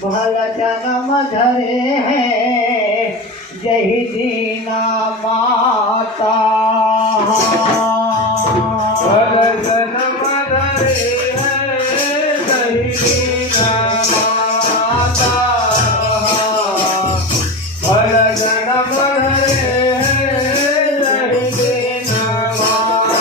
भला जन्म धरे हैं जय दीना माता। भला जन्म धरे हैं जय दीना माता। भला जन्म धरे हैं जय दीना माता।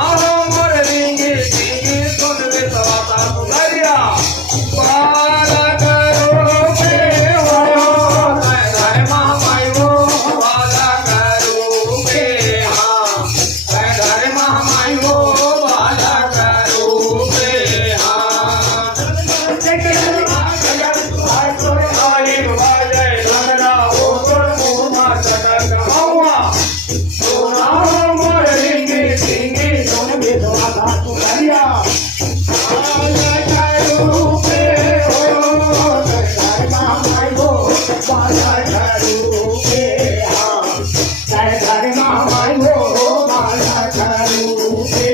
हो मोर रिंगी रिंगी सुन विश्वासा सुंदरिया बालक रूपे हो धर महामाई हो बालक रूपे हाँ धर महामाई हो बालक रूपे हाँ आई बाजय लगना हो तोर मुँह चटक हवा सोना मोर रिंगी रिंगी सुन विश्वासा सुंदरिया बालक रूपे हो धर महामाई हो बालक रूपे हाँ धर महामाई हो बालक रूपे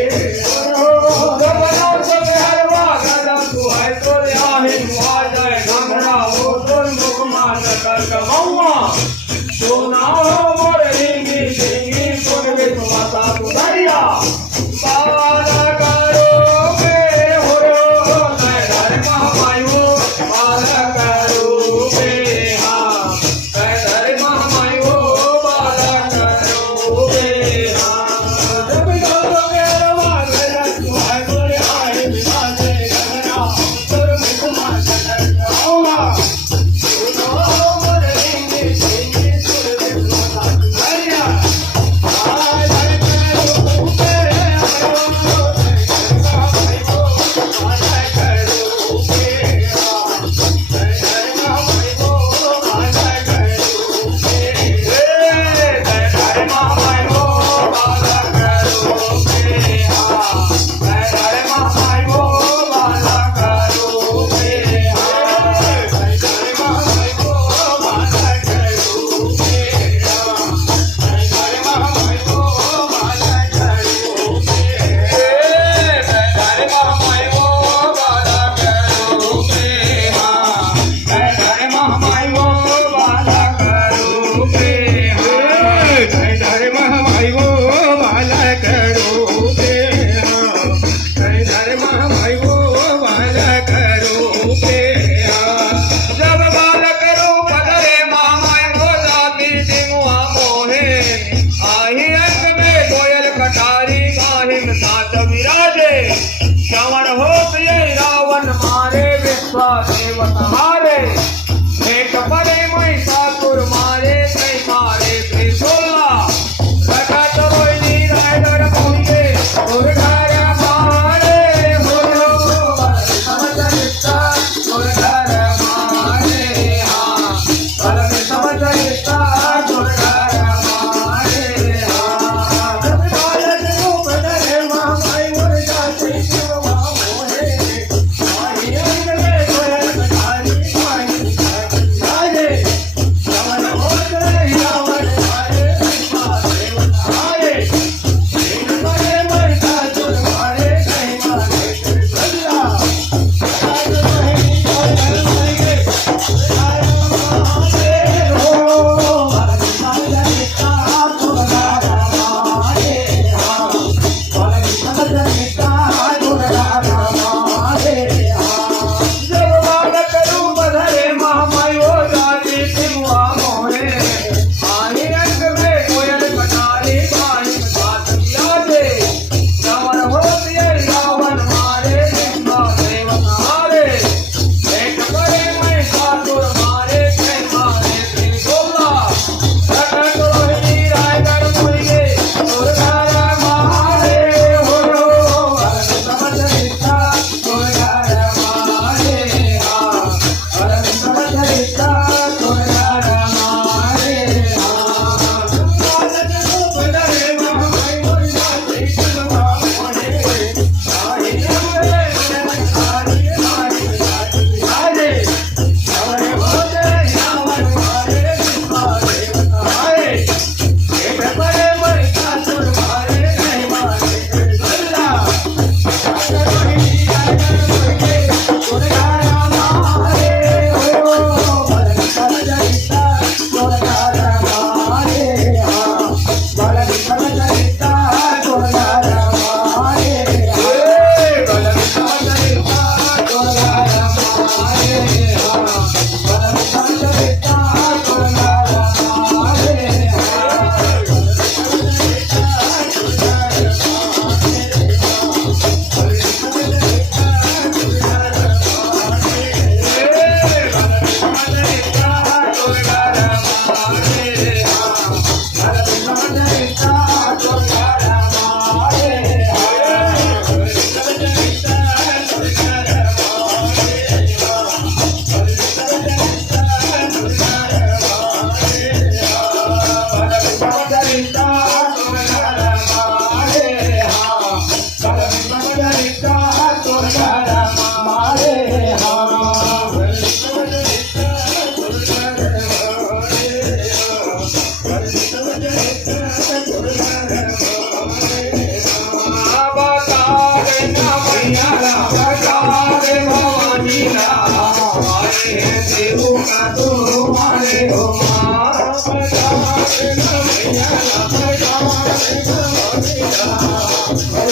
गगनों से हरवा गगन तू है तोरे आहिन वाजय घंघरा हो तोर मुख मात कर कमौआ सोना हो मोर रिंगी रिंगी सुन विश्वासा सुंदरिया बालक रूपे हो धर महामाई हो बालक रूपे हाँ धर महामाई हो बालक रूपे हाँ जब गगनों के हरवा गगन तू है तोरे आहिन वाजय घंघरा हो तोर मुख मात कर कमौआ सोना हो मोर रिंगी रिंगी सुन विश्वासा सुंदरिया बालक रूपे हो धर महामाई हो बालक रूपे हाँ धर महामाई हो बालक रूपे हाँ धर महामाई हो बालक रूपे हाँ धर महामाई हो बालक रूपे धर महामाई हो बालक रूपे हाँ धर महामाई हो बालक रूपे हाँ धर महामाई हो बालक रूपे हाँ धर महामाई हो बालक रूपे हाँ जब बालक रूप धरे महामाई हो जाती सिंहुआ मोहे आही अंक में कोयल कटारी गाहिम साथ विराजे श्रवण हो प्रिय रावण मारे विश्वादेव तुम्हारे एक परे महिषासुर मारे कई मारे त्रिशूला रखत रोहिणी रायगढ़ पहुंचे और घर मारे हो समझता और घर मारे हाँ बल में समझता और घर मारे हाँ जब बालक रूप धरे महामाई मोर जाति शिवा मोहे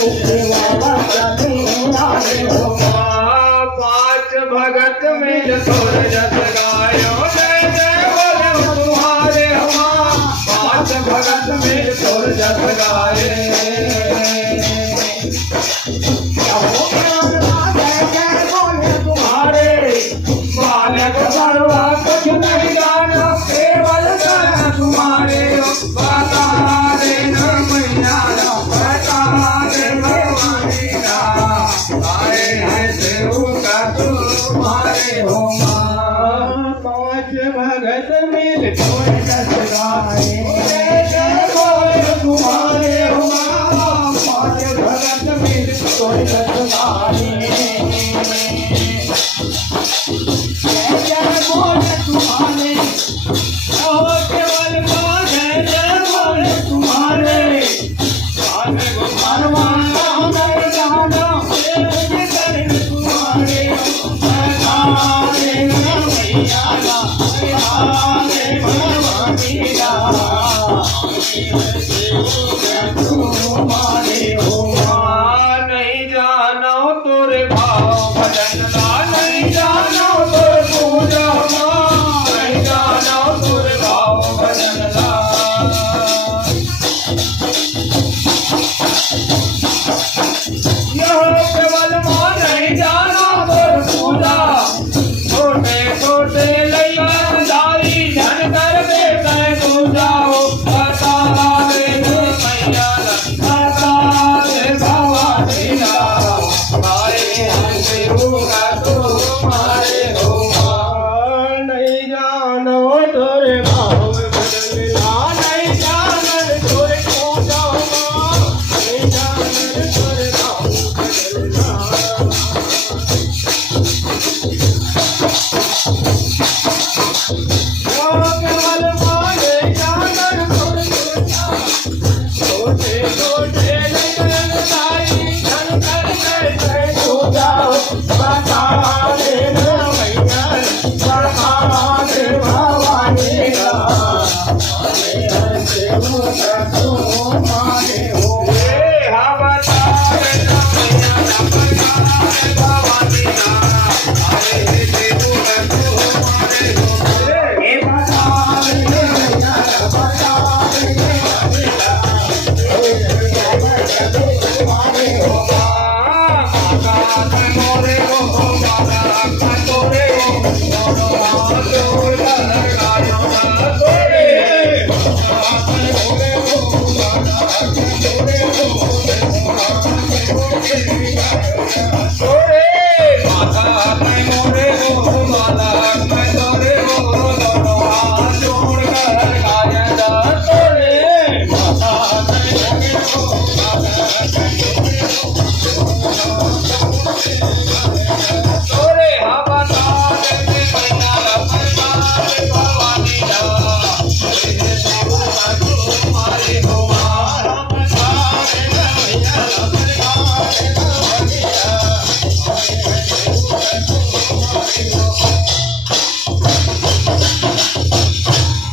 बाबा चले आए हो पांच भगत मिल तोर जस गायो जय जय बोले तुम्हारे हम पांच भगत मिल तोर जस गाए तुम्हारे बालक सर्वा कुछ नहीं जाना केवल कर तुम्हारे बता देना मैया बता देना मैया आए हैं देव का तुम्हारे हो पांच भगत मिल तोर जस गाए तुम्हारे हो पांच भगत मिल तोर जस गाए नहीं जानो तोरे भाव भजन ला नहीं जानो तोरे पूजा नहीं जानो तोरे भाव भजन ला यह केवल मान नहीं जानो तोरे पूजा छोटे छोटे लैया दारी धन कर दे कर तू जाओ बता दे मैया बता दे भवानी आए हंसे होगा तुम्हारे हो नहीं जानो तोरे भाव बदलना नहीं जानो तोरे पूजा नहीं जानो तोरे भाव बदलना केवल माने जागर तोरे छोटे छोटे लगन साई धन कर दे तू जाओ बता दे मैया बता दे भवानी तुम्हारे हो बता दे मैया बता दे भवानी आए देव तुम्हारे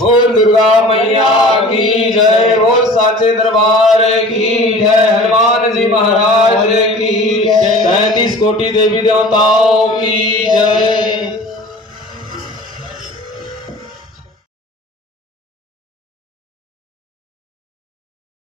हो दुर्गा मैया की जय, बोल साचे दरबार की जय, हनुमान जी महाराज की जय, 33 कोटि देवी देवताओं की जय।